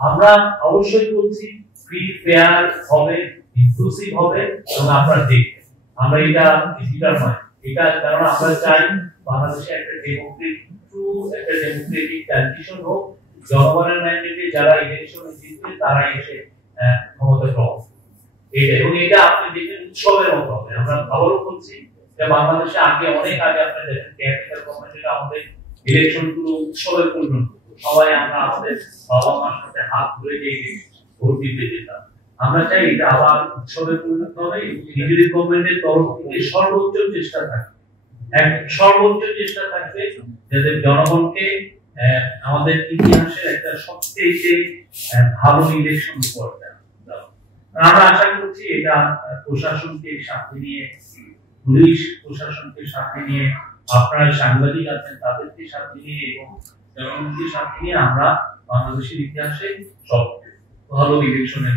আমরা অবশ্যই বলছি ফ্রি ফেয়ার হবে, ইনক্লুসিভ হবে এবং আপনারা দেখবেন আমরা এটা ডিজিটাল নয়, এটা কারণ আমরা চাই বাংলাদেশে একটা ডেমোক্রেটিক ট্রানজিশন হোক, জনগণের ম্যান্ডেটে যারা ইলেকশনে জিতবে তারা এসে ক্ষমতা গ্রহণ, এবং এটা আপনি দেখবেন উৎসবের মতো হবে। আমরা আবারও বলছি যে বাংলাদেশে অনেক আগে আপনি দেখেন ক্যাপিটাল গভর্নমেন্ট আমাদের ইলেকশন গুলো উৎসবের পরিণত হতো, সবাই আমরা আমাদের বাবা মার সাথে হাত ধরে গিয়ে ভোট দিতে যেতাম। আমরা চাই এটা আবার উৎসবের পরিণত হবে এবং বিজেপি গভর্নমেন্টের তরফ থেকে সর্বোচ্চ চেষ্টা থাকবে যাতে জনগণকে আমাদের ইতিহাসের একটা সবচেয়ে ভালো ইলেকশন উপহার দেওয়া। আমরা আশা করছি এটা প্রশাসনকে সাথে নিয়ে, পুলিশ প্রশাসনকে সাথে নিয়ে, আপনারা সাংবাদিক আছেন তাদেরকে সাথে নিয়ে এবং জনগণকে সাথে নিয়ে আমরা বাংলাদেশের ইতিহাসে সব ভালো ইলেকশনের